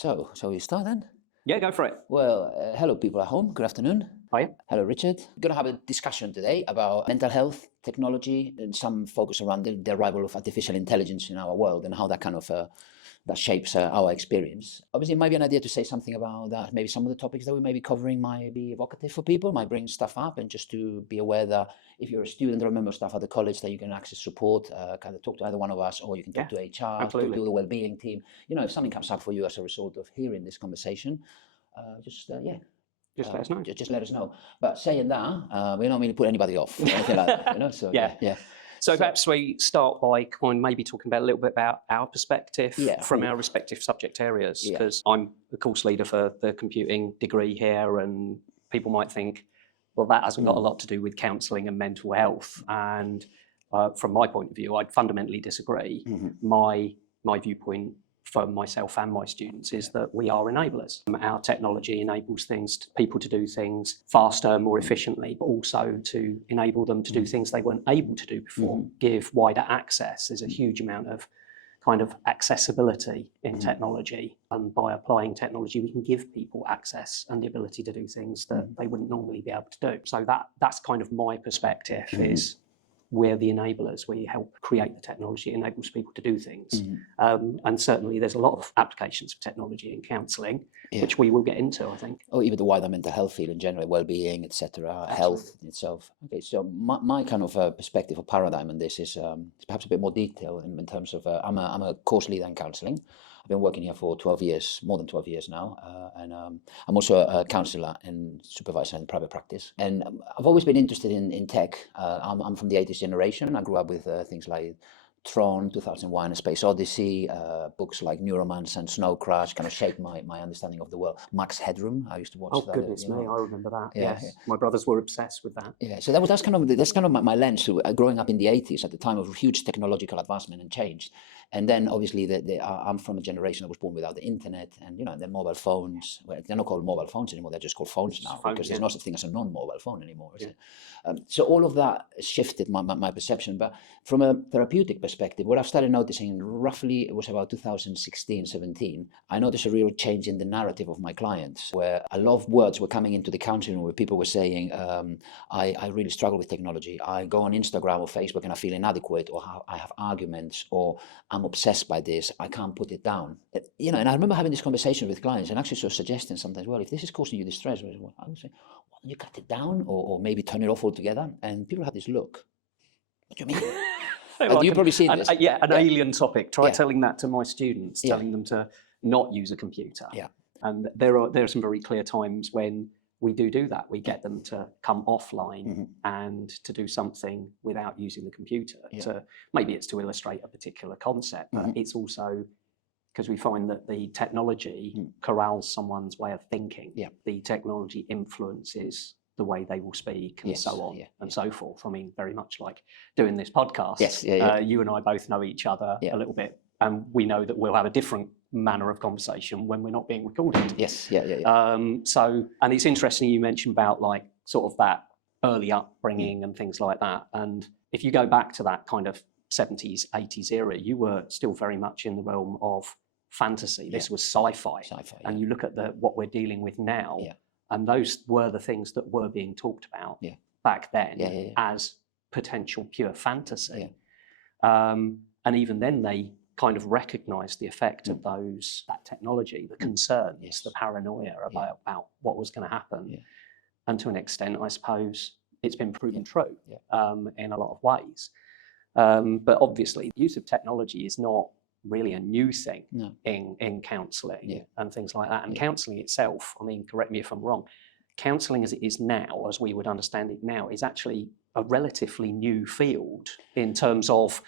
So, shall we start then? Yeah, go for it. Well, hello people at home, good afternoon. Hiya. Hello Richard. We're going to have a discussion today about mental health, technology, and some focus around the arrival of artificial intelligence in our world and how that kind of that shapes our experience. Obviously, it might be an idea to say something about that. Maybe some of the topics that we may be covering might be evocative for people, might bring stuff up, and just to be aware that if you're a student or a member of staff at the college, that you can access support, kind of talk to either one of us, or you can talk to HR, talk to the wellbeing team. You know, if something comes up for you as a result of hearing this conversation, just let us know. Just let us know. But saying that, we don't mean to put anybody off or anything like that. You know? So yeah. So perhaps we start by maybe talking about a little bit about our perspective from our respective subject areas, because I'm the course leader for the computing degree here, and people might think, well, that hasn't got a lot to do with counselling and mental health. And from my point of view, I'd fundamentally disagree. My viewpoint for myself and my students is that we are enablers. Our technology enables people to do things faster, more efficiently, but also to enable them to do things they weren't able to do before, give wider access. There's a huge amount of kind of accessibility in technology, and by applying technology we can give people access and the ability to do things that they wouldn't normally be able to do. So that's kind of my perspective, is we're the enablers. We help create the technology, it enables people to do things. And certainly there's a lot of applications of technology in counselling, which we will get into, I think. Or even the wider mental health field in general, well-being, etc., health itself. Okay, so my kind of perspective or paradigm on this is perhaps a bit more detailed in terms of, I'm a course leader in counselling. I've been working here for 12 years, more than 12 years now, and I'm also a counsellor and supervisor in private practice. And I've always been interested in tech. I'm from the 80s generation. I grew up with things like Tron, 2001, A Space Odyssey, books like Neuromance and Snow Crash kind of shaped my understanding of the world. Max Headroom, I used to watch that. Oh goodness me, I remember that. Yes, my brothers were obsessed with that. Yeah, so that's kind of my lens to growing up in the 80s at the time of huge technological advancement and change. And then obviously I'm from a generation that was born without the internet, and the mobile phones. Well, they're not called mobile phones anymore; they're just called phones now, because there's no such thing as a non-mobile phone anymore. Is it? So all of that shifted my perception. But from a therapeutic perspective, what I've started noticing roughly, it was about 2016, 17, I noticed a real change in the narrative of my clients, where a lot of words were coming into the counseling room where people were saying, I really struggle with technology. I go on Instagram or Facebook and I feel inadequate, or I have arguments, or I'm obsessed by this, I can't put it down. And I remember having this conversation with clients and actually sort of suggesting sometimes, well, if this is causing you distress, I would say, why don't you cut it down or maybe turn it off altogether? And people had this look. What do you mean? You've probably seen this. An alien topic. Try telling that to my students, telling them to not use a computer. And there are some very clear times when we do that. We get them to come offline and to do something without using the computer. Maybe it's to illustrate a particular concept, but it's also because we find that the technology corrals someone's way of thinking. The technology influences the way they will speak and so on and so forth. I mean, very much like doing this podcast. You and I both know each other a little bit, and we know that we'll have a different manner of conversation when we're not being recorded. So, and it's interesting you mentioned about like sort of that early upbringing and things like that. And if you go back to that kind of 70s, 80s era, you were still very much in the realm of fantasy. This was sci-fi. And you look at what we're dealing with now, and those were the things that were being talked about back then as potential pure fantasy. And even then they kind of recognized the effect of that technology, the concerns, the paranoia about what was going to happen. And to an extent, I suppose it's been proven true in a lot of ways. But obviously, the use of technology is not really a new thing in counselling and things like that. And counselling itself, I mean, correct me if I'm wrong, counselling as it is now, as we would understand it now, is actually a relatively new field in terms of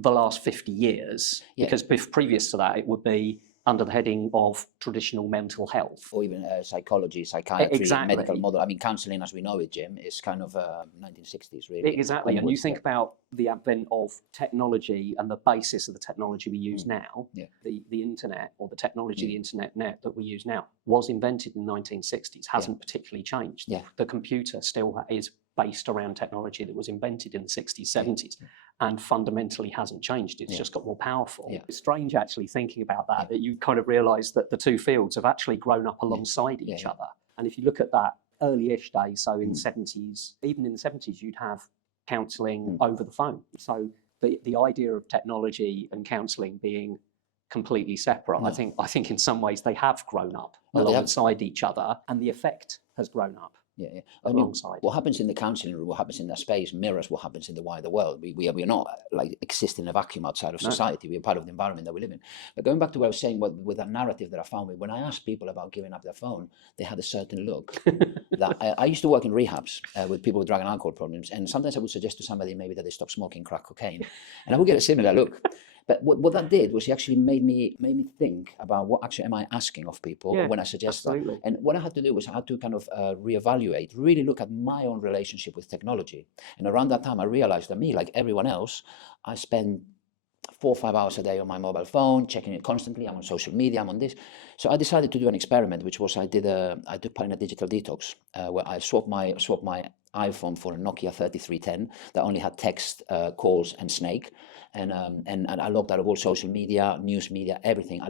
the last 50 years, because previous to that, it would be under the heading of traditional mental health. Or even psychology, psychiatry, medical model. I mean, counselling as we know it, Jim, is kind of 1960s, really. Exactly, and you think about the advent of technology and the basis of the technology we use now, the internet, or the technology, the internet that we use now, was invented in the 1960s, hasn't particularly changed. The computer still is based around technology that was invented in the 60s, 70s, and fundamentally hasn't changed. It's just got more powerful. It's strange actually thinking about that, that you kind of realise that the two fields have actually grown up alongside each other. And if you look at that early-ish days, so in the 70s, even in the 70s, you'd have counselling over the phone. So the idea of technology and counselling being completely separate, I think in some ways they have grown up alongside each other, and the effect has grown up. Alongside. What happens in the counselling room, what happens in that space, mirrors what happens in the wider world. We are not like exist in a vacuum outside of society. We are part of the environment that we live in. But going back to what I was saying, with that narrative that I found, when I asked people about giving up their phone, they had a certain look. That I used to work in rehabs with people with drug and alcohol problems, and sometimes I would suggest to somebody maybe that they stop smoking crack cocaine, and I would get a similar look. But what that did was it actually made me think about what actually am I asking of people when I suggest that. And what I had to do was I had to kind of reevaluate, really look at my own relationship with technology. And around that time, I realized that me, like everyone else, I spend 4 or 5 hours a day on my mobile phone, checking it constantly. I'm on social media, I'm on this. So I decided to do an experiment, which was I took part in a digital detox, where I swapped my iPhone for a Nokia 3310 that only had text, calls, and Snake. And I logged out of all social media, news media, everything.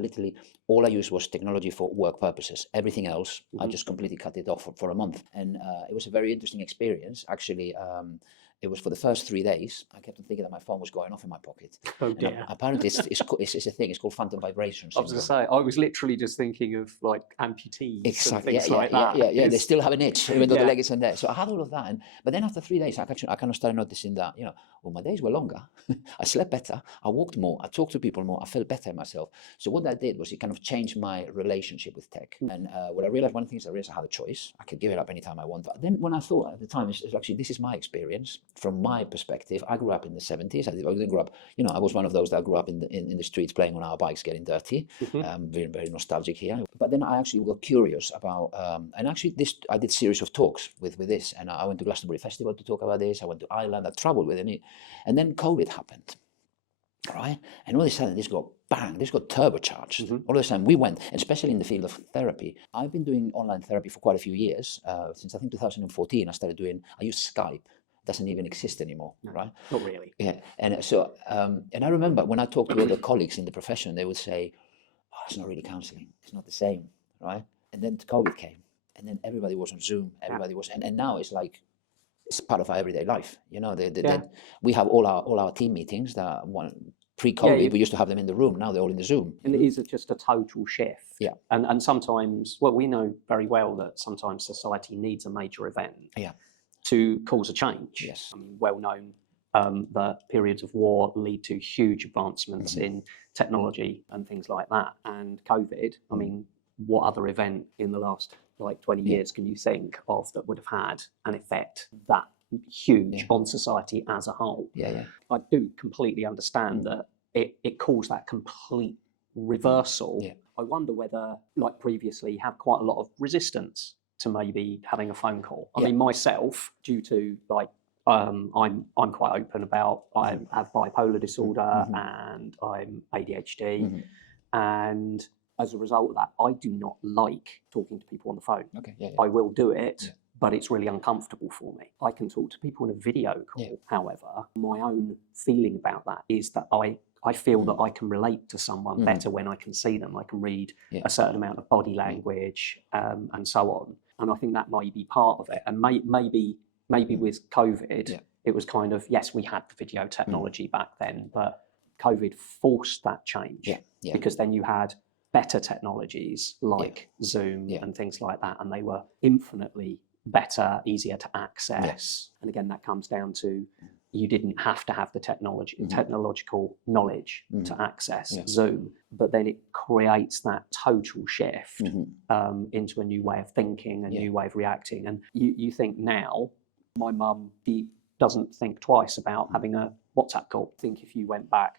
All I used was technology for work purposes. Everything else, I just completely cut it off for a month. And it was a very interesting experience. Actually, it was for the first 3 days. I kept on thinking that my phone was going off in my pocket. Oh dear. Apparently, it's a thing. It's called phantom vibrations. I was going to say, I was literally just thinking of like amputees. Exactly. And things like that. Yeah. They still have an itch, even though the leg isn't there. So I had all of that, but then after 3 days, I kind of started noticing that my days were longer. I slept better. I walked more. I talked to people more. I felt better in myself. So what that did was it kind of changed my relationship with tech. And what I realized, one of the things I realized, I had a choice. I could give it up anytime I want. But then when I thought at the time, it's actually this is my experience from my perspective. I grew up in the 70s. I didn't grow up. I was one of those that grew up in the streets playing on our bikes, getting dirty. Very, very nostalgic here. But then I actually got curious about, and actually I did a series of talks with this, and I went to Glastonbury Festival to talk about this. I went to Ireland. I traveled with it, and then COVID happened. Right, and all of a sudden this got turbocharged. All of a sudden we went, especially in the field of therapy. I've been doing online therapy for quite a few years. Since I think 2014, I use Skype. Doesn't even exist anymore, right? Not really. Yeah, and so and I remember when I talked to other colleagues in the profession, they would say, "Oh, it's not really counselling. It's not the same, right?" And then COVID came, and then everybody was on Zoom. Everybody was, and now it's like it's part of our everyday life. We have all our team meetings that pre-COVID we used to have them in the room. Now they're all in the Zoom. And it is just a total shift. Yeah. And sometimes, we know very well that sometimes society needs a major event. To cause a change. Yes. Well known that periods of war lead to huge advancements in technology and things like that. And COVID, what other event in the last 20 years can you think of that would have had an effect that huge on society as a whole? I do completely understand that it caused that complete reversal. I wonder whether, like previously, you have quite a lot of resistance to maybe having a phone call. I mean, myself, due to I'm quite open about, I have bipolar disorder and I'm ADHD, and as a result of that, I do not like talking to people on the phone. I will do it, but it's really uncomfortable for me. I can talk to people in a video call. However, my own feeling about that is that I feel that I can relate to someone better when I can see them. I can read a certain amount of body language and so on. And I think that might be part of it. And maybe with COVID, it was kind of, yes, we had the video technology back then, but COVID forced that change because then you had better technologies like Zoom and things like that. And they were infinitely better, easier to access. And again, that comes down to you didn't have to have the technological knowledge to access Zoom, but then it creates that total shift into a new way of thinking, a new way of reacting. And you think now, my mum, she doesn't think twice about having a WhatsApp call. I think if you went back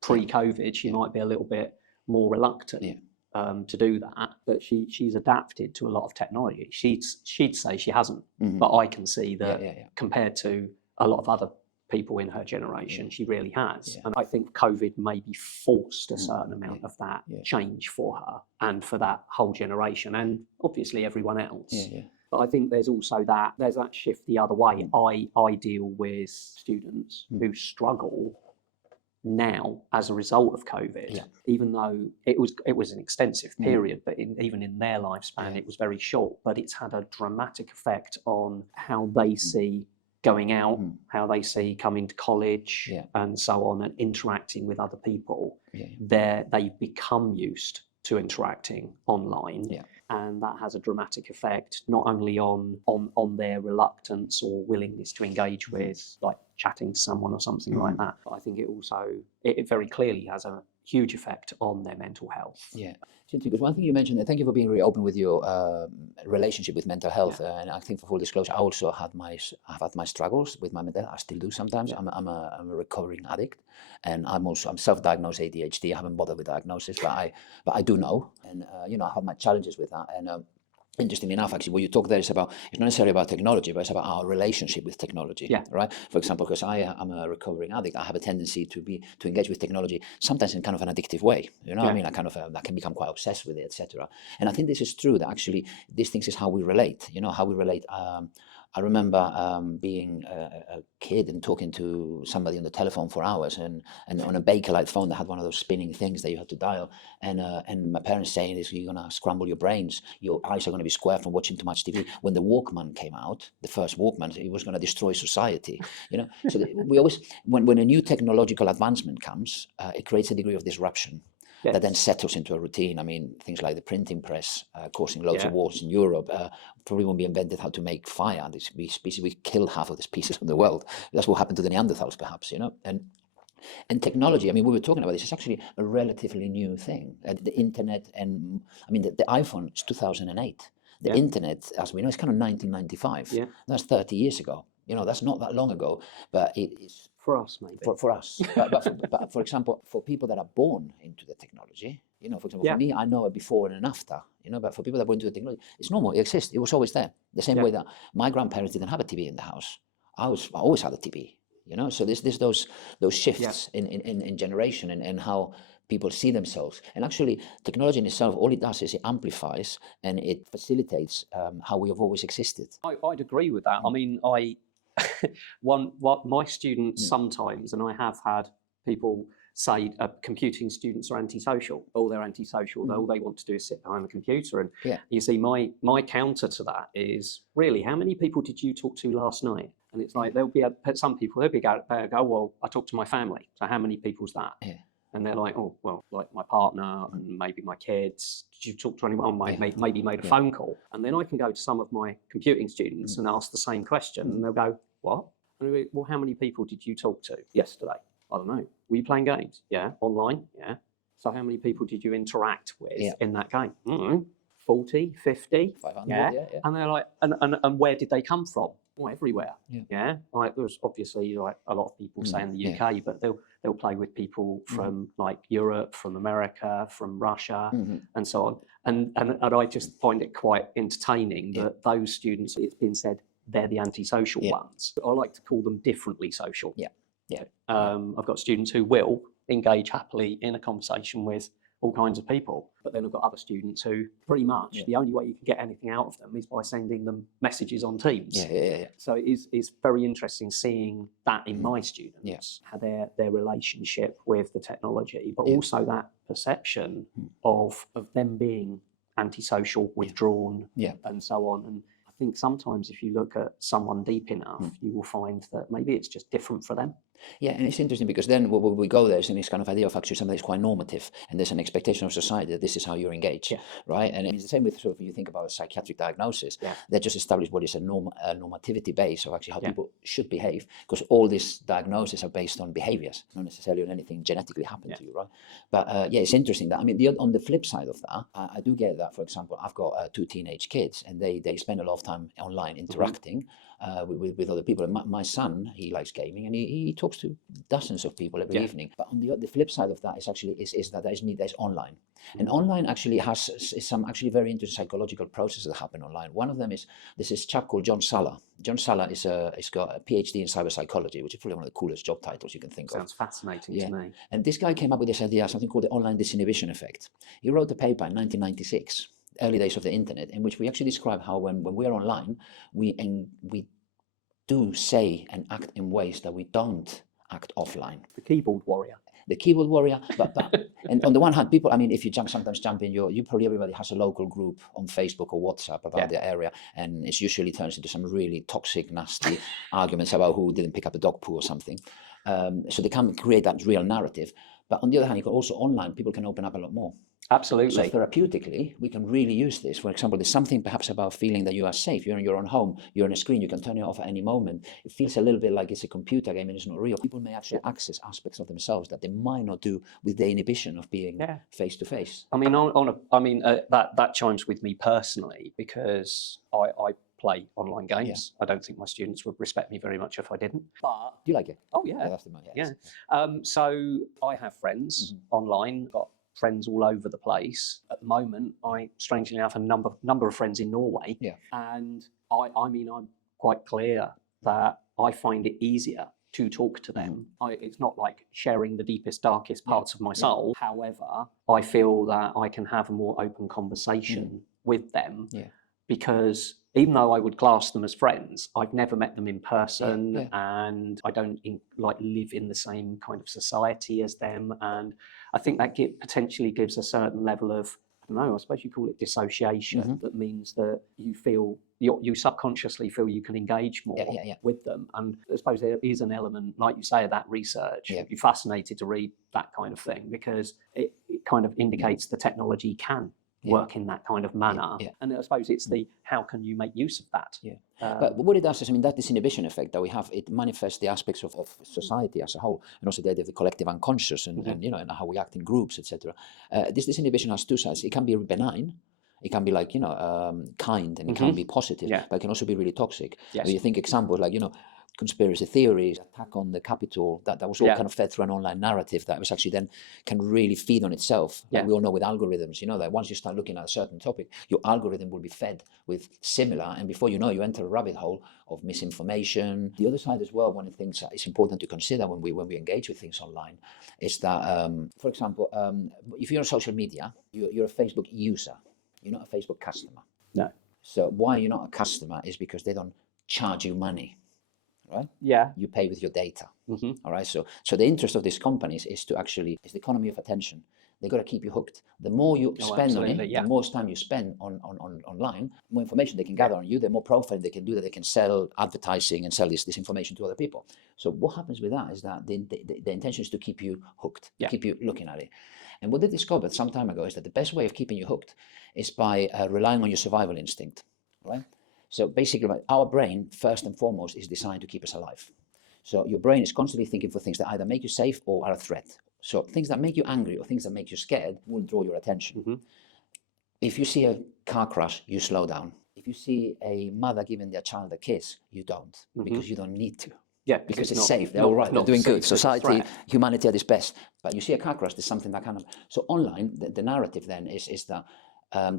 pre-COVID, she might be a little bit more reluctant to do that, but she's adapted to a lot of technology. She'd say she hasn't, but I can see that compared to a lot of other people in her generation, she really has. And I think COVID maybe forced a certain amount of that change for her and for that whole generation, and obviously everyone else. But I think there's also there's that shift the other way. I deal with students who struggle now as a result of COVID, even though it was an extensive period, but even in their lifespan, it was very short. But it's had a dramatic effect on how they see going out, how they see coming to college, and so on, and interacting with other people. They've become used to interacting online. And that has a dramatic effect not only on their reluctance or willingness to engage with, like chatting to someone or something like that, but I think it very clearly has a huge effect on their mental health. Because one thing you mentioned, and thank you for being very open with your relationship with mental health. And I think, for full disclosure, I also I've had my struggles with my mental health. I still do sometimes. I'm a recovering addict, and I'm self-diagnosed ADHD. I haven't bothered with diagnosis, but I do know, and I have my challenges with that. And interestingly enough, actually, what you talk there is about, it's not necessarily about technology, but it's about our relationship with technology, right? For example, because I'm a recovering addict, I have a tendency to engage with technology, sometimes in kind of an addictive way, I mean, I can become quite obsessed with it, etc. And I think this is true, that actually these things is how we relate, how we relate. I remember being a kid and talking to somebody on the telephone for hours, and on a Bakelite phone that had one of those spinning things that you had to dial, and my parents saying this, you're gonna scramble your brains, your eyes are gonna be square from watching too much TV. When the Walkman came out, the first Walkman, it was gonna destroy society, So we always, when a new technological advancement comes, it creates a degree of disruption. That then settles into a routine. I mean, things like the printing press causing loads of wars in Europe. Probably when we invented how to make fire, we killed half of the species of the world. That's what happened to the Neanderthals, perhaps, And technology, I mean, we were talking about this, it's actually a relatively new thing. The internet, and I mean, the iPhone is 2008. The internet, as we know, is kind of 1995. That's 30 years ago. That's not that long ago, but it is. For us, maybe. For us. but for example, for people that are born into the technology, for example, for me, I know a before and an after, but for people that are born into the technology, it's normal, it exists, it was always there. The same way that my grandparents didn't have a TV in the house. I always had a TV, So there's those shifts in generation and how people see themselves. And actually, technology in itself, all it does is it amplifies and it facilitates how we have always existed. I'd agree with that. I mean, what my students sometimes, and I have had people say computing students are antisocial. Oh, they're antisocial. All they want to do is sit behind the computer. And you see, my counter to that is, really, how many people did you talk to last night? And it's like, some people, they'll be go, well, I talked to my family. So how many people's that? And they're like, oh, well, like my partner and maybe my kids. Did you talk to anyone? Maybe made a phone call. And then I can go to some of my computing students and ask the same question. And they'll go, what? And I'll go, well, how many people did you talk to yesterday? I don't know. Were you playing games? Yeah. Online? Yeah. So how many people did you interact with in that game? 40, 50? 500, And they're like, and where did they come from? Well, everywhere. Like there's obviously like a lot of people say in the UK, but they'll play with people from like Europe, from America, from Russia, and so on. And I just find it quite entertaining that those students, it's been said, they're the antisocial ones. I like to call them differently social. I've got students who will engage happily in a conversation with all kinds of people, but then I've got other students who pretty much the only way you can get anything out of them is by sending them messages on Teams. So it's very interesting seeing that in my students, how their relationship with the technology, but also that perception of them being antisocial, withdrawn, and so on. And I think sometimes if you look at someone deep enough, you will find that maybe it's just different for them. Yeah, and it's interesting because then when we go there, there's this kind of idea of actually something that's quite normative, and there's an expectation of society that this is how you're engaged, right? And it's the same with sort of, you think about a psychiatric diagnosis, they just establish what is a normativity base of actually how people should behave, because all these diagnoses are based on behaviors, not necessarily on anything genetically happened to you, right? But it's interesting that, I mean, on the flip side of that, I do get that, for example, I've got 2 teenage kids, and they spend a lot of time online interacting with other people. And my son, he likes gaming, and he talks to dozens of people every evening. But on the flip side of that is actually is that there's online, and online actually has some actually very interesting psychological processes that happen online. One of them is this chap called John Salla. John Salla he's got a PhD in cyber psychology, which is probably one of the coolest job titles you can think of. Sounds fascinating to me. And this guy came up with this idea, something called the online disinhibition effect. He wrote a paper in 1996. early days of the internet, in which we actually describe how when we are online, we do say and act in ways that we don't act offline. The keyboard warrior. The keyboard warrior, but and on the one hand, people, I mean, if you sometimes jump in, you probably, everybody has a local group on Facebook or WhatsApp about their area, and it usually turns into some really toxic, nasty arguments about who didn't pick up the dog poo or something. So they can create that real narrative. But on the other hand, you can also online, people can open up a lot more. Absolutely. So therapeutically, we can really use this. For example, there's something perhaps about feeling that you are safe. You're in your own home, you're on a screen, you can turn it off at any moment. It feels a little bit like it's a computer game and it's not real. People may actually access aspects of themselves that they might not do with the inhibition of being face to face. I mean, that chimes with me personally, because I play online games. I don't think my students would respect me very much if I didn't. But do you like it? Oh yeah, that's the one. Yeah. So I have friends online. Got friends all over the place. At the moment, I strangely enough have a number of friends in Norway. Yeah. And I mean, I'm quite clear that I find it easier to talk to them. It's not like sharing the deepest, darkest parts of my soul. However, I feel that I can have a more open conversation with them because even though I would class them as friends, I've never met them in person, and I don't live in the same kind of society as them. And I think that potentially gives a certain level of, I don't know, I suppose you call it dissociation. That means that you feel, you subconsciously feel you can engage more with them. And I suppose there is an element, like you say, of that research. You'd be fascinated to read that kind of thing, because it kind of indicates the technology can work in that kind of manner. And I suppose it's the, how can you make use of that? But what it does is, I mean, that disinhibition effect that we have, it manifests the aspects of society as a whole, and also the idea of the collective unconscious, and you know, and how we act in groups, etc. This disinhibition has two sides. It can be benign. It can be like, you know, kind, and it can be positive, but it can also be really toxic. Yes. You think examples like, you know, conspiracy theories, attack on the Capitol, that was all kind of fed through an online narrative that was actually then can really feed on itself. Like we all know with algorithms, you know, that once you start looking at a certain topic, your algorithm will be fed with similar, and before you know, you enter a rabbit hole of misinformation. The other side as well, one of the things that is important to consider when we engage with things online is that, for example, if you're on social media, you're a Facebook user, you're not a Facebook customer. No. So why you're not a customer is because they don't charge you money. Right? Yeah. You pay with your data. All right. So the interest of these companies is to actually, is the economy of attention. They've got to keep you hooked. The more you spend on it, the more time you spend on online, more information they can gather on you, the more profiling they can do, that they can sell advertising and sell this information to other people. So what happens with that is that the intention is to keep you hooked, keep you looking at it. And what they discovered some time ago is that the best way of keeping you hooked is by relying on your survival instinct, right? So basically, our brain, first and foremost, is designed to keep us alive. So your brain is constantly thinking for things that either make you safe or are a threat. So things that make you angry or things that make you scared will draw your attention. If you see a car crash, you slow down. If you see a mother giving their child a kiss, you don't, because you don't need to. Yeah, because it's safe. They're all right. They're doing good. Society, humanity at its best. But you see a car crash, there's something that kind of. So online, the narrative then is that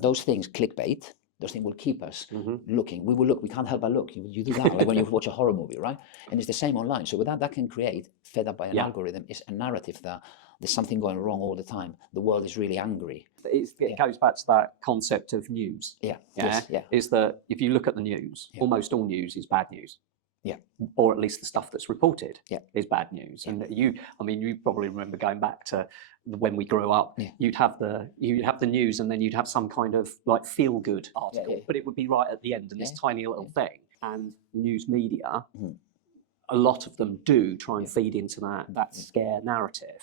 those things, clickbait, those things will keep us looking. We will look. We can't help but look. You do that like when you watch a horror movie, right? And it's the same online. So with that can create, fed up by an algorithm, is a narrative that there's something going wrong all the time. The world is really angry. It goes back to that concept of news. Is that if you look at the news, almost all news is bad news. Or at least the stuff that's reported is bad news. And you probably remember going back to when we grew up, you'd have the news, and then you'd have some kind of like feel good article, but it would be right at the end, and this tiny little thing. And news media, a lot of them do try and feed into that scare narrative.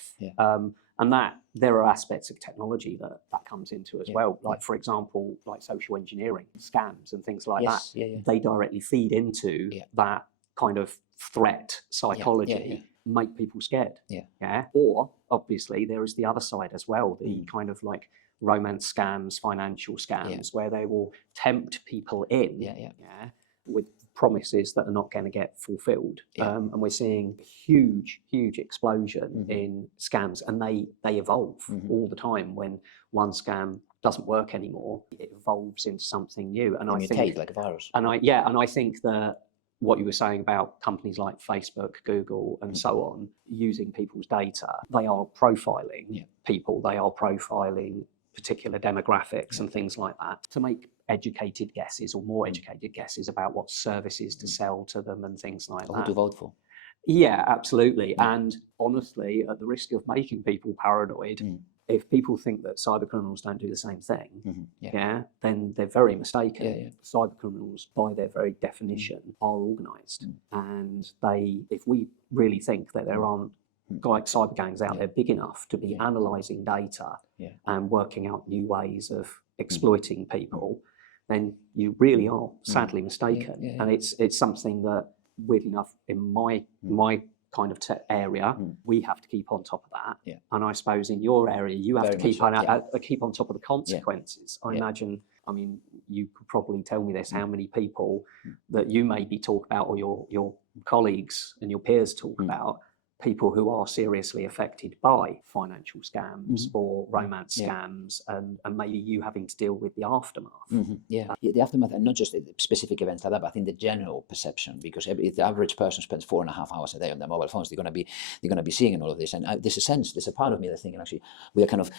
And that there are aspects of technology that comes into as well. Like for example, like social engineering, scams and things like that. They directly feed into that kind of threat psychology, make people scared. Or obviously there is the other side as well, the kind of like romance scams, financial scams, where they will tempt people in with promises that are not going to get fulfilled. And we're seeing huge explosion in scams, and they evolve all the time. When one scam doesn't work anymore, it evolves into something new. And I think like a virus. And I think that what you were saying about companies like Facebook, Google, and so on, using people's data, they are profiling people. They are profiling particular demographics and things like that, to make educated guesses or more educated guesses about what services to sell to them and things like that. Who to vote for. Yeah, absolutely. And honestly, at the risk of making people paranoid, if people think that cyber criminals don't do the same thing, then they're very mistaken. Cyber criminals, by their very definition, are organised, and if we really think that there aren't cyber gangs out there big enough to be analysing data and working out new ways of exploiting people, then you really are sadly mistaken. And it's something that, weirdly enough, in my kind of area, we have to keep on top of that. And I suppose in your area, you have to keep on top of the consequences. I imagine, I mean, you could probably tell me this, how many people that you maybe talk about, or your colleagues and your peers talk about, people who are seriously affected by financial scams or romance scams, and maybe you having to deal with the aftermath. The aftermath, and not just specific events like that, but I think the general perception, because if the average person spends 4.5 hours a day on their mobile phones, they're going to be seeing all of this. And there's a part of me that's thinking, actually, we are kind of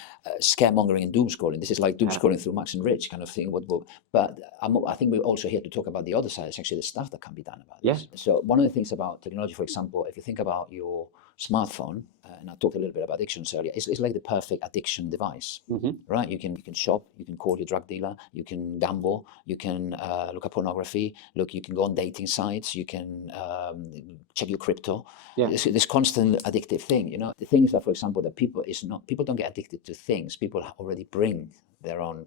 scaremongering and doom scrolling. This is like doom scrolling through Max and Rich kind of thing. But I think we're also here to talk about the other side. It's actually the stuff that can be done about this. So one of the things about technology, for example, if you think about your smartphone, and I talked a little bit about addictions earlier, it's like the perfect addiction device, right? You can shop, you can call your drug dealer, you can gamble, you can look at pornography, you can go on dating sites, you can check your crypto. This constant addictive thing, you know. The thing is that, for example, that people don't get addicted to things. People already bring their own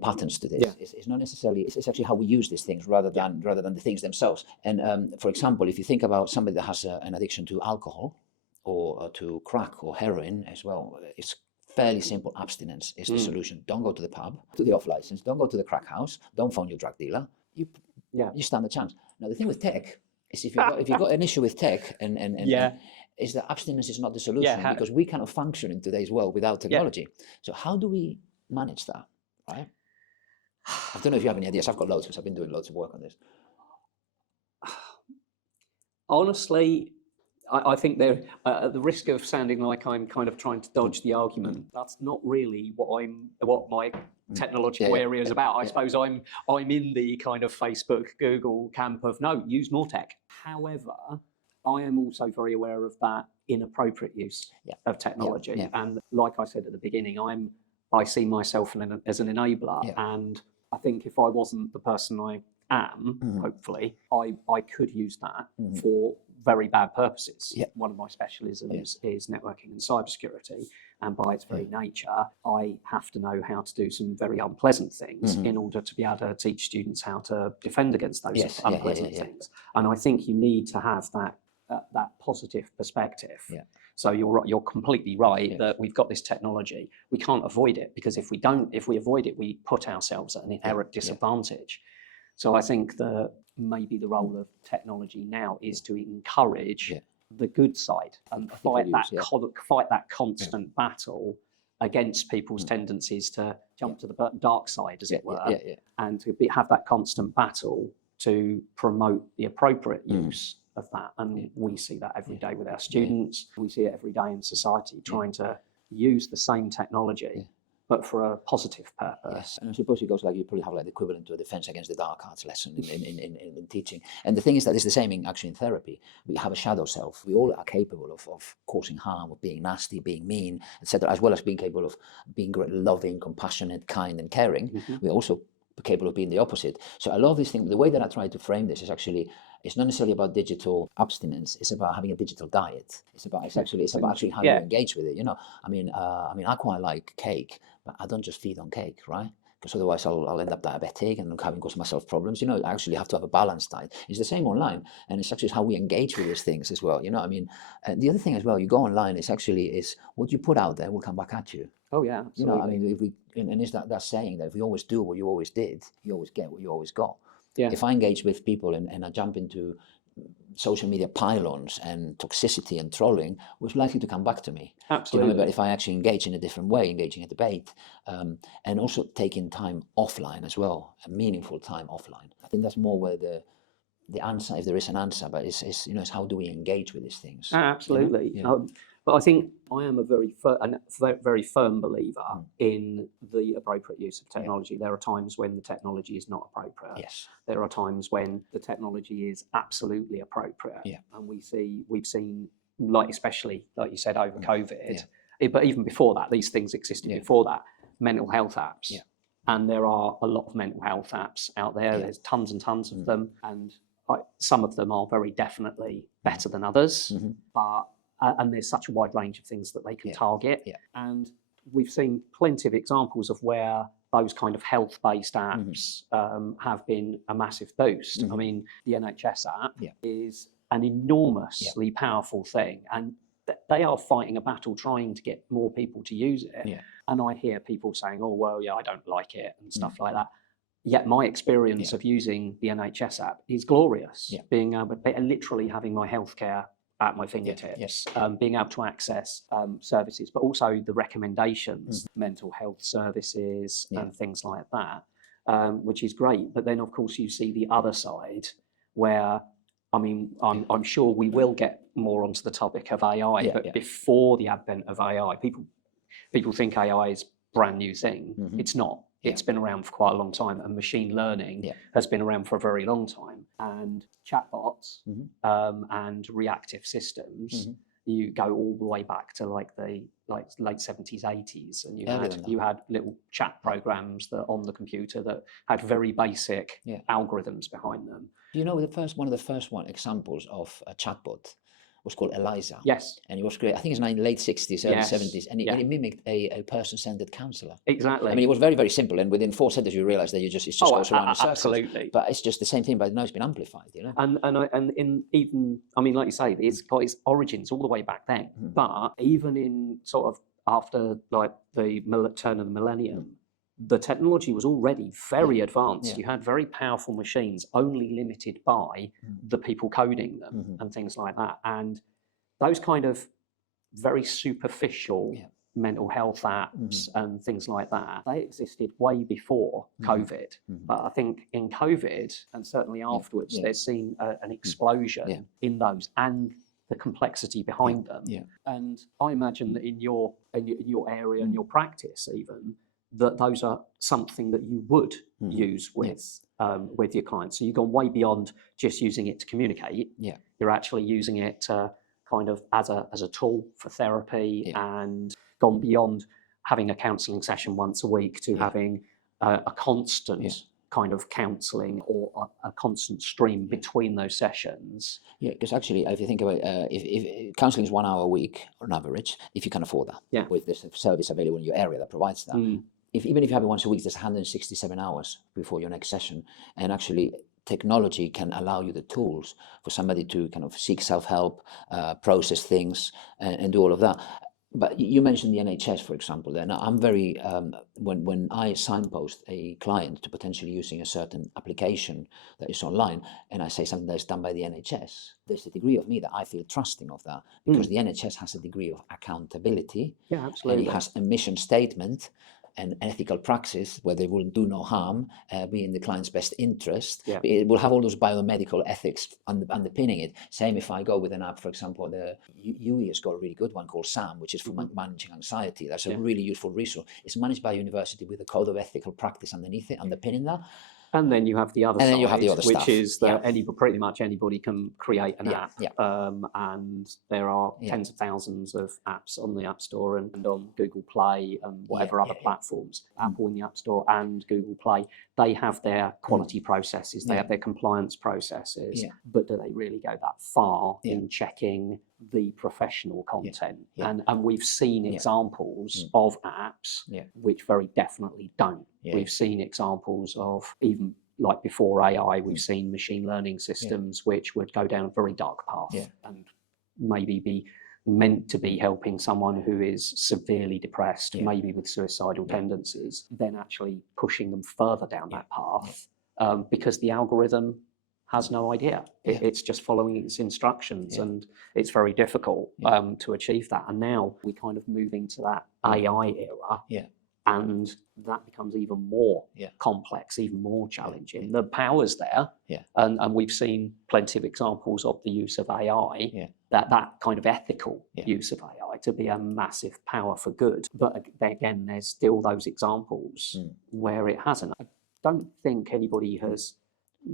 patterns to this. It's not necessarily, it's actually how we use these things rather than the things themselves. And for example, if you think about somebody that has an addiction to alcohol or to crack or heroin as well, it's fairly simple. Abstinence is the solution. Don't go to the pub, to the off license, don't go to the crack house, don't phone your drug dealer. You stand a chance. Now the thing with tech is if you've got an issue with tech and is that abstinence is not the solution, because we cannot function in today's world without technology. So how do we manage that? Right. I don't know if you have any ideas. I've got loads because I've been doing loads of work on this. Honestly, I think there, at the risk of sounding like I'm kind of trying to dodge the argument, that's not really what my technological area is about. I suppose I'm in the kind of Facebook, Google camp of no, use more tech. However, I am also very aware of that inappropriate use of technology. And like I said at the beginning, I see myself as an enabler, and I think if I wasn't the person I am, hopefully, I could use that for very bad purposes. One of my specialisms is networking and cybersecurity, and by its very nature, I have to know how to do some very unpleasant things in order to be able to teach students how to defend against those unpleasant things. And I think you need to have that positive perspective. So you're completely right that we've got this technology. We can't avoid it, because if we avoid it, we put ourselves at an inherent disadvantage. So I think that maybe the role of technology now is to encourage the good side and fight that constant battle against people's tendencies to jump to the dark side, as it were, and to have that constant battle to promote the appropriate use of that. And we see that every day with our students. We see it every day in society, trying to use the same technology but for a positive purpose. And I suppose it goes like you probably have like the equivalent to a defense against the dark arts lesson in teaching. And the thing is that it's the same in therapy. We have a shadow self. We all are capable of causing harm, of being nasty, being mean, etc., as well as being capable of being great, loving, compassionate, kind, and caring. We're also capable of being the opposite. So a lot of these things, the way that I try to frame this is actually, it's not necessarily about digital abstinence. It's about having a digital diet. It's about actually how you engage with it. You know, I mean, I quite like cake, but I don't just feed on cake, right? Because otherwise I'll end up diabetic and having caused myself problems. You know, I actually have to have a balanced diet. It's the same online, and it's actually how we engage with these things as well. You know, I mean, the other thing as well, you go online, is what you put out there will come back at you. Oh yeah, absolutely. You know, I mean, and it's that saying that if you always do what you always did, you always get what you always got. Yeah. If I engage with people and I jump into social media pylons and toxicity and trolling, was likely to come back to me. Absolutely. You know, but if I actually engage in a different way, engaging a debate, and also taking time offline as well, a meaningful time offline. I think that's more where the answer, if there is an answer, but it's how do we engage with these things? Absolutely. You know? But I think I am a very firm believer in the appropriate use of technology. There are times when the technology is not appropriate. Yes. There are times when the technology is absolutely appropriate. Yeah. And we've seen, like, especially like you said, over COVID, but even before that, these things existed before that, mental health apps. Yeah. And there are a lot of mental health apps out there. Yeah. There's tons and tons of them. And some of them are very definitely better than others. But and there's such a wide range of things that they can target. Yeah. And we've seen plenty of examples of where those kind of health-based apps have been a massive boost. I mean, the NHS app is an enormously powerful thing. And they are fighting a battle trying to get more people to use it. Yeah. And I hear people saying, oh, well, yeah, I don't like it and stuff like that. Yet my experience of using the NHS app is glorious. Yeah. Being able to, literally having my healthcare at my fingertips, being able to access services, but also the recommendations, mental health services and things like that, which is great. But then, of course, you see the other side where, I mean, I'm sure we will get more onto the topic of AI, but before the advent of AI, people think AI is a brand new thing. It's not. It's been around for quite a long time, and machine learning has been around for a very long time. And chatbots and reactive systems, you go all the way back to like the late 70s, 80s, and you had little chat programs that on the computer that had very basic algorithms behind them. Do you know one of the first examples of a chatbot was called Eliza? Yes. And it was great. I think it's in the late 60s, early 70s. And it mimicked a person-centered counsellor. Exactly. I mean, it was very, very simple. And within 4 sentences, you realise that it just goes around in circles. Absolutely. But it's just the same thing, but now it's been amplified, you know? And even, I mean, like you say, it's got its origins all the way back then. But even in sort of after like the turn of the millennium, the technology was already very advanced. You had very powerful machines, only limited by the people coding them and things like that. And those kind of very superficial mental health apps and things like that, they existed way before COVID. But I think in COVID, and certainly afterwards, there's seen an explosion in those and the complexity behind them. And I imagine that in your area and your practice even, that those are something that you would use with your clients. So you've gone way beyond just using it to communicate. You're actually using it to kind of as a tool for therapy, and gone beyond having a counselling session once a week to having a constant kind of counselling or a constant stream between those sessions. Yeah, because actually, if you think about if counselling is 1 hour a week on average, if you can afford that, with this service available in your area that provides that. Even if you have it once a week, there's 167 hours before your next session. And actually, technology can allow you the tools for somebody to kind of seek self-help, process things, and do all of that. But you mentioned the NHS, for example, there. Now, I'm very, when I signpost a client to potentially using a certain application that is online, and I say something that is done by the NHS, there's a degree of me that I feel trusting of that, because the NHS has a degree of accountability. Yeah, absolutely. And it has a mission statement and ethical praxis where they will do no harm, be in the client's best interest. It will have all those biomedical ethics underpinning it. Same if I go with an app, for example, the UE has got a really good one called SAM, which is for managing anxiety. That's a really useful resource. It's managed by a university with a code of ethical practice underneath it, underpinning that. And then you have the other side, which is that pretty much anybody can create an app. And there are tens of thousands of apps on the App Store and on Google Play and whatever other platforms. Apple in the App Store and Google Play, they have their quality processes, they have their compliance processes, but do they really go that far in checking the professional content? And we've seen examples of apps which very definitely don't. We've seen examples of, even like before AI, we've seen machine learning systems which would go down a very dark path and maybe be meant to be helping someone who is severely depressed, maybe with suicidal tendencies, then actually pushing them further down that path because the algorithm has no idea. It's just following its instructions, and it's very difficult to achieve that. And now we kind of move into that AI era, and that becomes even more complex, even more challenging. The power's there, and we've seen plenty of examples of the use of AI, that kind of ethical use of AI to be a massive power for good. But again, there's still those examples where it hasn't. I don't think anybody has,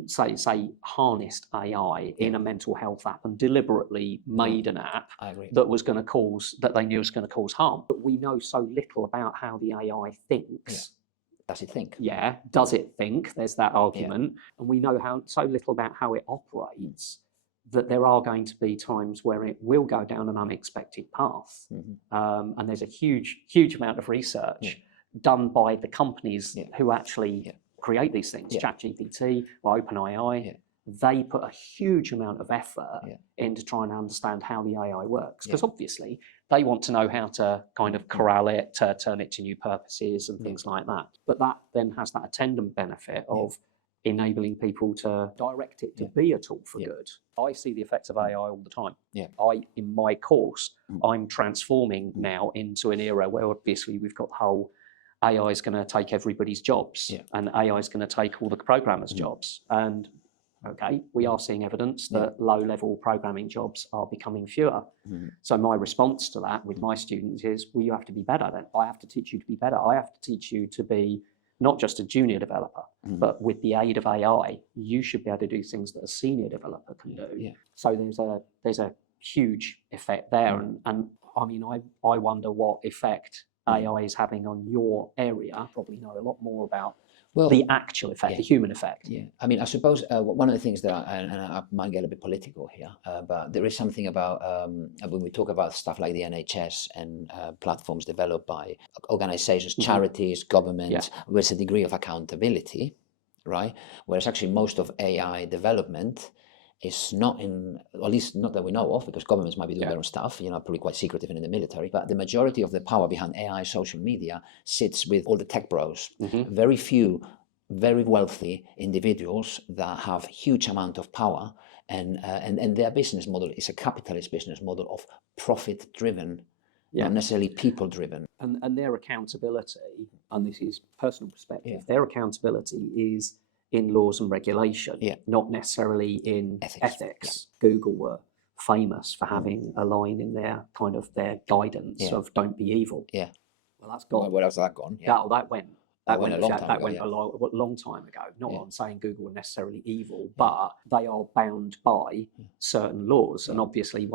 say harnessed AI in a mental health app and deliberately made an app that they knew was going to cause harm. But we know so little about how the AI thinks. Does it think? Yeah. Does it think? There's that argument. And we know so little about how it operates that there are going to be times where it will go down an unexpected path. And there's a huge amount of research done by the companies who actually create these things. ChatGPT or OpenAI, they put a huge amount of effort into trying to understand how the AI works, because obviously they want to know how to kind of corral it, to turn it to new purposes and things like that. But that then has that attendant benefit of enabling people to direct it to be a tool for good. I see the effects of AI all the time. In my course, I'm transforming now into an era where obviously we've got the whole AI is going to take everybody's jobs and AI is going to take all the programmers' jobs. And okay, we are seeing evidence that low-level programming jobs are becoming fewer. So my response to that with my students is, well, you have to be better then. I have to teach you to be better. I have to teach you to be not just a junior developer, but with the aid of AI, you should be able to do things that a senior developer can do. So there's a huge effect there. And I mean, I wonder what effect AI is having on your area. I probably know a lot more about the actual effect, the human effect. I mean, I suppose one of the things that, and I might get a bit political here, but there is something about when we talk about stuff like the NHS and platforms developed by organizations, charities, governments, there's a degree of accountability, right? Whereas actually most of AI development is not in, or at least not that we know of, because governments might be doing their own stuff, probably quite secretive and in the military, but the majority of the power behind AI, social media, sits with all the tech bros. Very few, very wealthy individuals that have huge amount of power, and their business model is a capitalist business model of profit-driven, not necessarily people-driven. And their accountability, and this is personal perspective, their accountability is in laws and regulation, not necessarily in ethics. Google were famous for having a line in their kind of their guidance of "Don't be evil." Well, that's gone. Where else has that gone? That went a long time ago. Not I'm saying Google were necessarily evil, but they are bound by certain laws, and obviously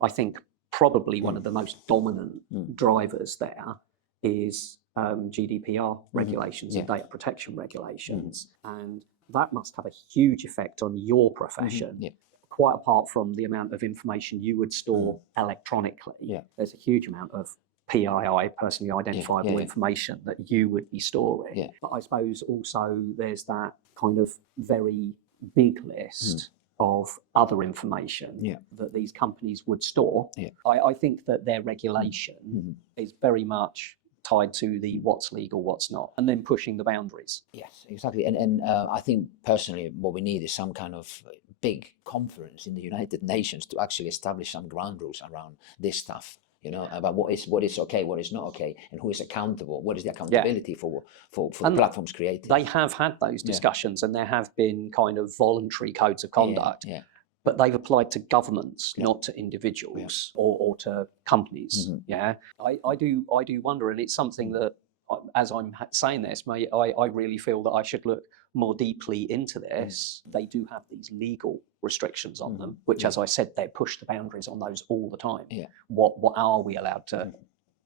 I think probably one of the most dominant drivers there is GDPR regulations and data protection regulations. And that must have a huge effect on your profession, quite apart from the amount of information you would store electronically. There's a huge amount of PII, personally identifiable information, that you would be storing. But I suppose also there's that kind of very big list of other information that these companies would store. I think that their regulation is very much tied to the what's legal, what's not, and then pushing the boundaries. Yes, exactly. And I think personally what we need is some kind of big conference in the United Nations to actually establish some ground rules around this stuff, about what is okay, what is not okay, and who is accountable, what is the accountability for the platforms created. They have had those discussions, and there have been kind of voluntary codes of conduct. But they've applied to governments, not to individuals or to companies. I do wonder, and it's something that, as I'm saying this, I really feel that I should look more deeply into this. They do have these legal restrictions on them, which, as I said, they push the boundaries on those all the time. What are we allowed to?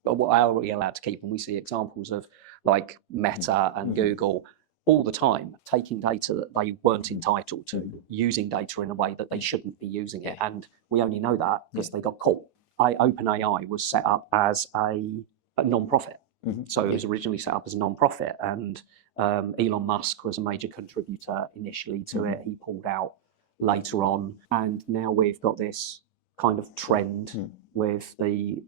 What are we allowed to keep? And we see examples of like Meta and Google all the time, taking data that they weren't entitled to, using data in a way that they shouldn't be using it. And we only know that because they got caught. OpenAI was set up as a non-profit. So it was originally set up as a non-profit, and Elon Musk was a major contributor initially to it. He pulled out later on, and now we've got this kind of trend with the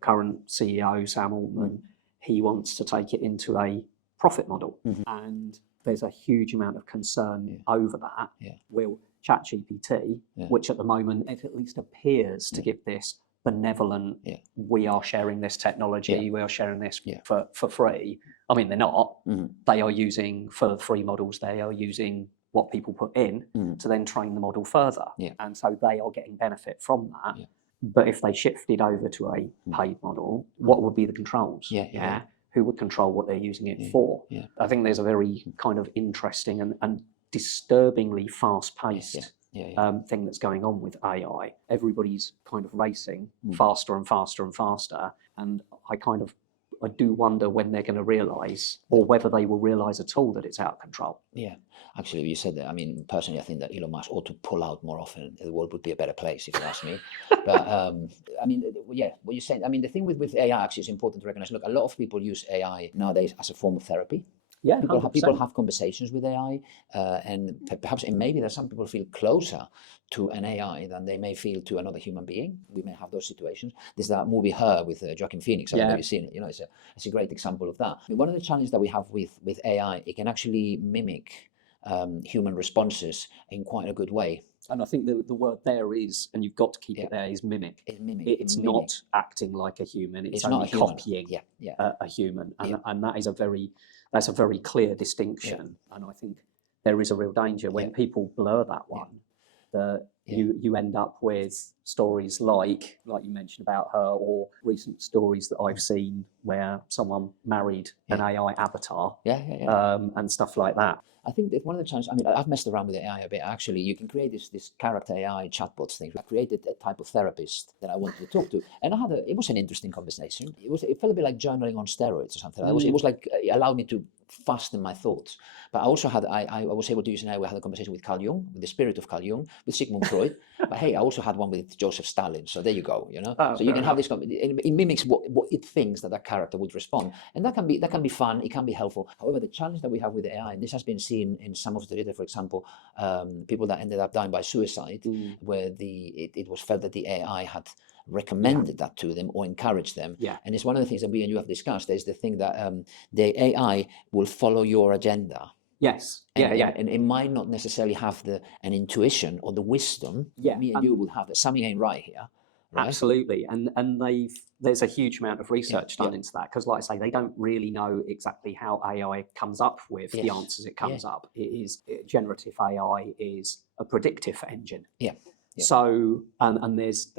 current CEO, Sam Altman. He wants to take it into a profit model, and there's a huge amount of concern over that. Will ChatGPT, which at the moment it at least appears to give this benevolent, we are sharing this technology, we are sharing this for free. I mean, they're not. They are using, for the free models, they are using what people put in to then train the model further. And so they are getting benefit from that. But if they shifted over to a paid model, what would be the controls? Who would control what they're using it for? I think there's a very kind of interesting and disturbingly fast-paced thing that's going on with AI. Everybody's kind of racing faster and faster and faster. And I do wonder when they're going to realise, or whether they will realise at all, that it's out of control. Yeah, actually, you said that. I mean, personally, I think that Elon Musk ought to pull out more often. The world would be a better place, if you ask me. But I mean, yeah, what you're saying. I mean, the thing with AI actually is important to recognise. Look, a lot of people use AI nowadays as a form of therapy. Yeah, people have conversations with AI, and perhaps maybe that some people feel closer to an AI than they may feel to another human being. We may have those situations. There's that movie Her with Joaquin Phoenix. I don't know if you've seen it. You know, it's a great example of that. I mean, one of the challenges that we have with AI, it can actually mimic human responses in quite a good way. And I think the word there is, and you've got to keep it there, is mimic. It's not acting like a human. It's only copying a human, and that's a very clear distinction. And I think there is a real danger when people blur that one, that you end up with stories like you mentioned about Her, or recent stories that I've seen where someone married an AI avatar, and stuff like that. I think that one of the challenges, I mean, I've messed around with AI a bit. Actually, you can create this character AI chatbots thing. I created a type of therapist that I wanted to talk to, and it was an interesting conversation. It felt a bit like journaling on steroids or something. It was like, it allowed me to fasten my thoughts. But I also I was able to use an AI. We had a conversation with Carl Jung, with the spirit of Carl Jung, with Sigmund Freud. But hey, I also had one with Joseph Stalin. So there you go. You know, so you can have this. It mimics what it thinks that character would respond, and that can be fun. It can be helpful. However, the challenge that we have with the AI, and this has been seen in some of the data, for example, people that ended up dying by suicide, where it was felt that the AI had recommended that to them or encouraged them. And it's one of the things that we and you have discussed. There's the thing that the AI will follow your agenda. And it might not necessarily have an intuition or the wisdom that me and you would have, that something ain't right here. Right? Absolutely. And there's a huge amount of research done into that, because like I say, they don't really know exactly how AI comes up with the answers it comes up. Generative AI is a predictive engine. So, and there's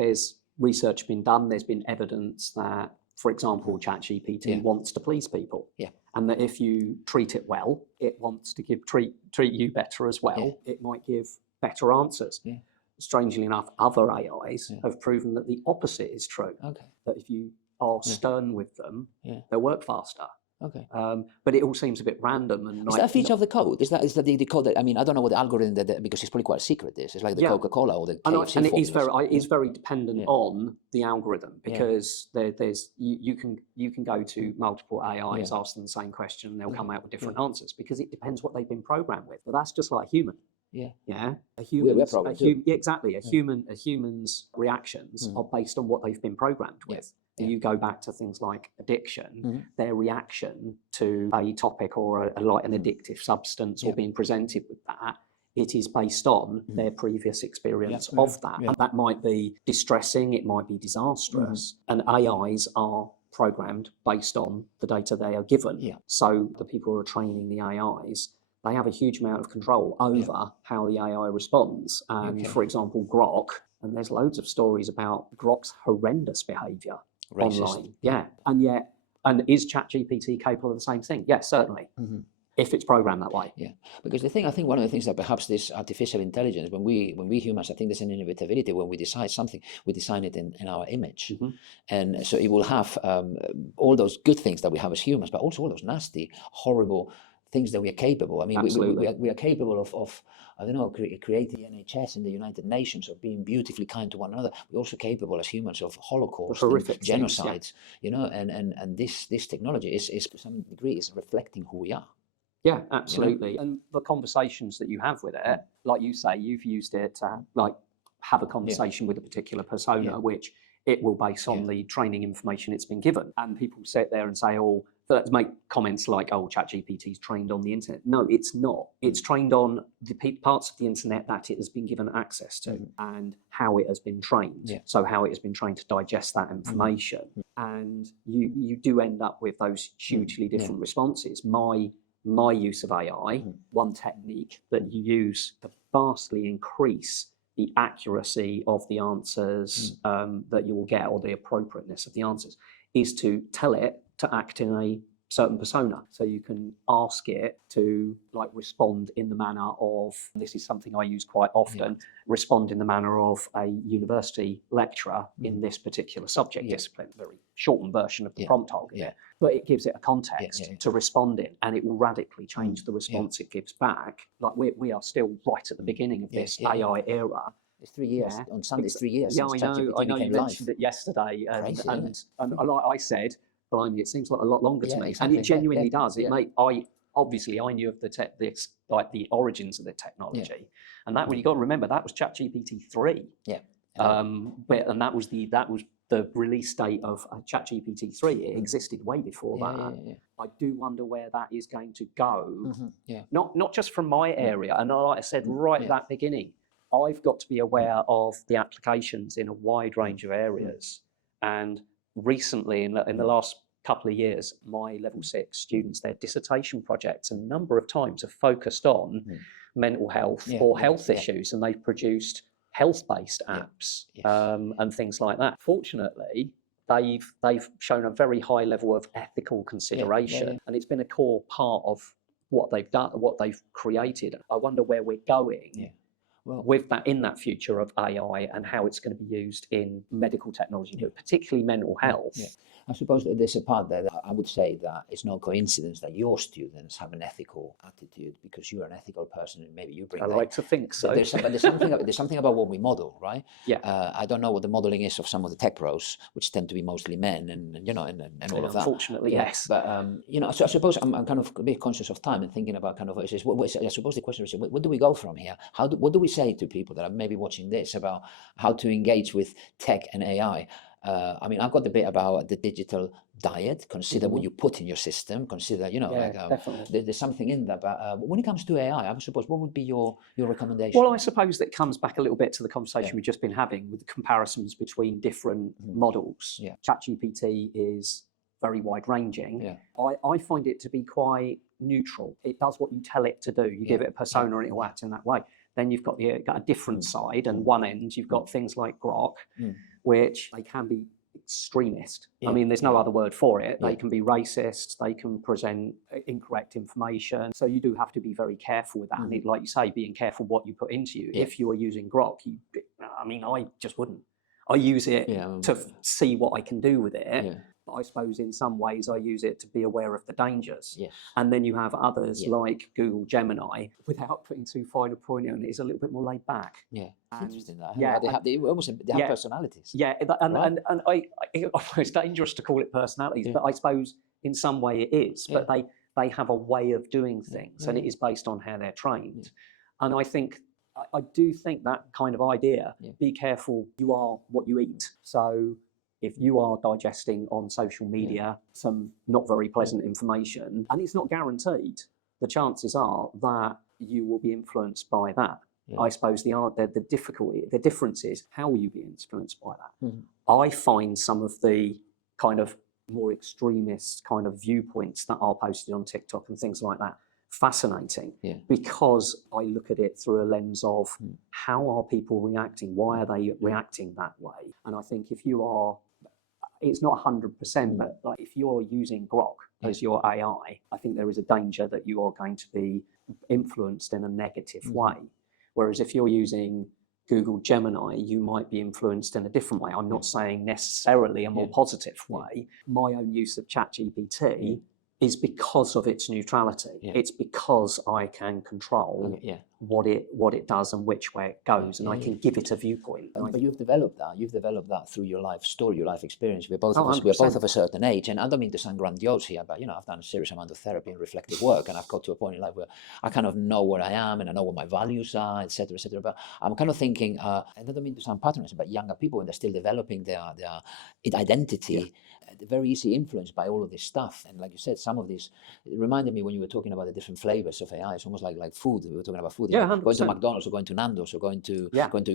research been done. There's been evidence that, for example, ChatGPT wants to please people. And that if you treat it well, it wants to treat you better as well. It might give better answers. Strangely enough, other AIs have proven that the opposite is true. That if you are stern with them, they'll work faster. But it all seems a bit random. And is that a feature of the code? Is that the code that, I mean, I don't know what the algorithm because it's probably quite secret. This it's like the Coca-Cola or the KFC and it is very dependent on the algorithm, because you can go to multiple AIs, ask them the same question, and they'll come out with different answers, because it depends what they've been programmed with. But that's just like human. A human's reactions are based on what they've been programmed with. You go back to things like addiction, their reaction to a topic or like an addictive substance or being presented with that, it is based on their previous experience of that. And that might be distressing, it might be disastrous. And AIs are programmed based on the data they are given. So the people who are training the AIs, they have a huge amount of control over how the AI responds. And for example, Grok, and there's loads of stories about Grok's horrendous behaviour online. And is ChatGPT capable of the same thing? Yes, certainly. If it's programmed that way. Because I think one of the things that perhaps this artificial intelligence, when we humans, I think there's an inevitability when we decide something, we design it in our image. And so it will have all those good things that we have as humans, but also all those nasty, horrible things that we are capable. I mean, we are capable of I don't know, creating the NHS in the United Nations, of being beautifully kind to one another. We're also capable as humans of Holocaust, horrific genocides, you know, and this technology is to some degree is reflecting who we are. Yeah, absolutely. You know? And the conversations that you have with it, like you say, you've used it to have a conversation with a particular persona, which it will base on the training information it's been given. And people sit there and say, let's make comments like, ChatGPT is trained on the internet. No, it's not. It's trained on the parts of the internet that it has been given access to and how it has been trained. So how it has been trained to digest that information. And you do end up with those hugely different responses. My use of AI, one technique that you use to vastly increase the accuracy of the answers that you will get, or the appropriateness of the answers, is to tell it to act in a certain persona. So you can ask it to like respond in the manner of, this is something I use quite often, respond in the manner of a university lecturer in this particular subject discipline. Very shortened version of the prompt I'll give it. But it gives it a context to respond in, and it will radically change the response it gives back. Like we are still right at the beginning of this AI era. It's 3 years. On Sunday, it's 3 years. Yeah, I know you mentioned it yesterday. Crazy, and like I said, blimey, it seems like a lot longer to me. Exactly. And it genuinely does. It obviously I knew of the origins of the technology. And that, when you got to remember, that was ChatGPT 3. Yeah. And that was the release date of ChatGPT 3. It existed way before that. I do wonder where that is going to go. Not just from my area. And like I said right at that beginning, I've got to be aware of the applications in a wide range of areas. And recently, in the last couple of years, my level 6 students, their dissertation projects a number of times have focused on mental health or health issues, and they've produced health-based apps and things like that. Fortunately, they've shown a very high level of ethical consideration, and it's been a core part of what they've done, what they've created. I wonder where we're going with that, in that future of AI, and how it's going to be used in medical technology, but particularly mental health. I suppose that there's a part there that I would say that it's no coincidence that your students have an ethical attitude, because you're an ethical person and maybe you bring I like to think so. There's something about what we model, right? I don't know what the modeling is of some of the tech pros, which tend to be mostly men, and all of that. Unfortunately, yes. But so I suppose I'm kind of a bit conscious of time and thinking about kind of, I suppose the question is, where do we go from here? What do we say to people that are maybe watching this about how to engage with tech and AI? I mean, I've got the bit about the digital diet. Consider what you put in your system. Consider, there's something in that. But when it comes to AI, I suppose, what would be your recommendation? Well, I suppose that comes back a little bit to the conversation we've just been having with the comparisons between different models. ChatGPT is very wide-ranging. I find it to be quite neutral. It does what you tell it to do. You give it a persona and it will act in that way. Then you've got a different side, and one end you've got things like Grok, which they can be extremist. I mean, there's no other word for it. They can be racist. They can present incorrect information. So you do have to be very careful with that. And like you say, being careful what you put into you. If you are using Grok, I just wouldn't. I use it to see what I can do with it. But I suppose in some ways I use it to be aware of the dangers. And then you have others like Google Gemini, without putting too fine a point on it, is a little bit more laid back. It's interesting that. They have personalities. And it's dangerous to call it personalities, but I suppose in some way it is. But they have a way of doing things, and it is based on how they're trained. And I do think that kind of idea, be careful, you are what you eat. So if you are digesting on social media some not very pleasant information, and it's not guaranteed, the chances are that you will be influenced by that. I suppose the difference is, how will you be influenced by that? I find some of the kind of more extremist kind of viewpoints that are posted on TikTok and things like that fascinating, because I look at it through a lens of how are people reacting? Why are they reacting that way? And I think if you are, it's not 100%, but like if you're using Grok as your AI, I think there is a danger that you are going to be influenced in a negative way. Whereas if you're using Google Gemini, you might be influenced in a different way. I'm not saying necessarily a more positive way. My own use of ChatGPT is because of its neutrality. It's because I can control what it does and which way it goes, and I can give it a viewpoint. But you've developed that. You've developed that through your life story, your life experience. We're both of a certain age, and I don't mean to sound grandiose here, but I've done a serious amount of therapy and reflective work, and I've got to a point in life where I kind of know where I am and I know what my values are, etc., etc. But I'm kind of thinking, and I don't mean to sound patronizing, but younger people, when they're still developing their identity, they're very easily influenced by all of this stuff. And like you said, some of this, it reminded me when you were talking about the different flavors of AI. It's almost like food. We were talking about food. Like going to McDonald's or going to Nando's or going to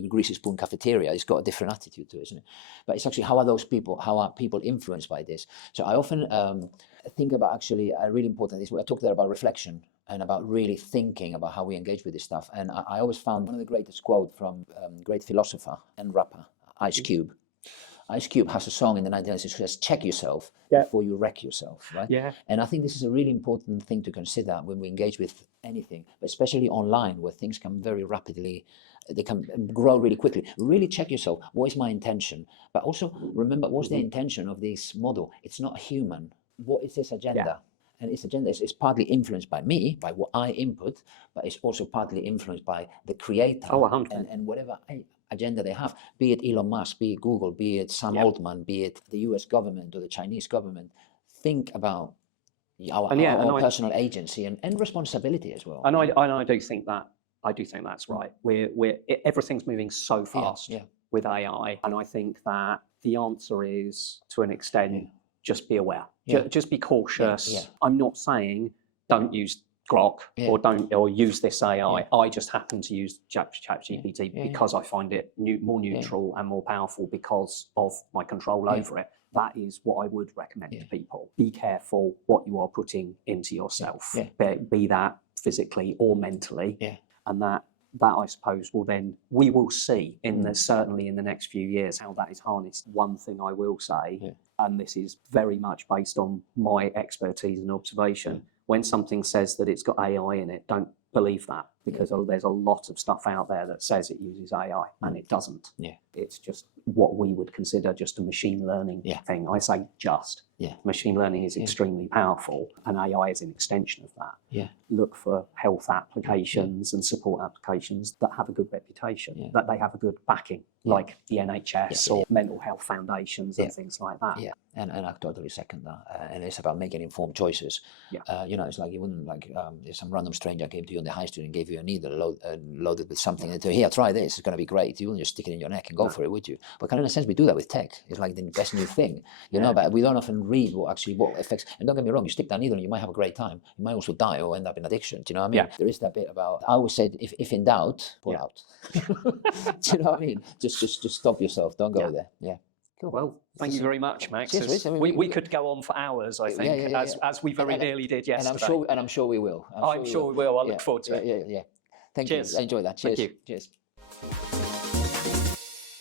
Greasy Spoon Cafeteria. It's got a different attitude to it, isn't it? But it's actually, how are people influenced by this? So I often think about actually a really important, I talked there about reflection and about really thinking about how we engage with this stuff. And I always found one of the greatest quotes from great philosopher and rapper, Ice Cube. Ice Cube has a song in the 1990s that says, check yourself before you wreck yourself, right? Yeah. And I think this is a really important thing to consider when we engage with anything, but especially online where things can very rapidly, they can grow really quickly. Really check yourself. What is my intention? But also remember, what's the intention of this model? It's not human. What is this agenda? Yeah. And its agenda is partly influenced by me, by what I input, but it's also partly influenced by the creator and whatever agenda they have, be it Elon Musk, be it Google, be it Sam Altman, be it the US government or the Chinese government. Think about our personal agency and responsibility as well. And I do think that's right. Everything's moving so fast with AI, and I think that the answer is, to an extent, just be aware. Just be cautious. I'm not saying don't use Grok or use this AI. I just happen to use ChatGPT because I find it more neutral and more powerful because of my control over it. That is what I would recommend to people. Be careful what you are putting into yourself, be that physically or mentally, and that I suppose we will see certainly in the next few years how that is harnessed. One thing I will say, and this is very much based on my expertise and observation, when something says that it's got AI in it, don't believe that, because there's a lot of stuff out there that says it uses AI and it doesn't. It's just what we would consider just a machine learning thing. I say just. Machine learning is extremely powerful, and AI is an extension of that. Look for health applications and support applications that have a good reputation, that they have a good backing, like the NHS or mental health foundations and things like that. And I totally second that. And it's about making informed choices. It's like you wouldn't if some random stranger came to you on the high street and gave you a needle loaded with something and said, here, try this, it's going to be great. You wouldn't just stick it in your neck and go for it, would you? But kind of in a sense, we do that with tech. It's like the best new thing, but we don't often read what affects. And don't get me wrong, you stick that needle and you might have a great time. You might also die or end up in addiction. Do you know what I mean? There is that bit about, I always said, if in doubt, pull out. Do you know what I mean? Just stop yourself. Don't go there. Cool. Well, thank you very much, Max. Cheers, we could go on for hours, I think, as we very nearly did yesterday. And I'm sure we will. I'm sure we will. I look forward to it. Thank you. I enjoy that. Cheers. Thank you. Cheers.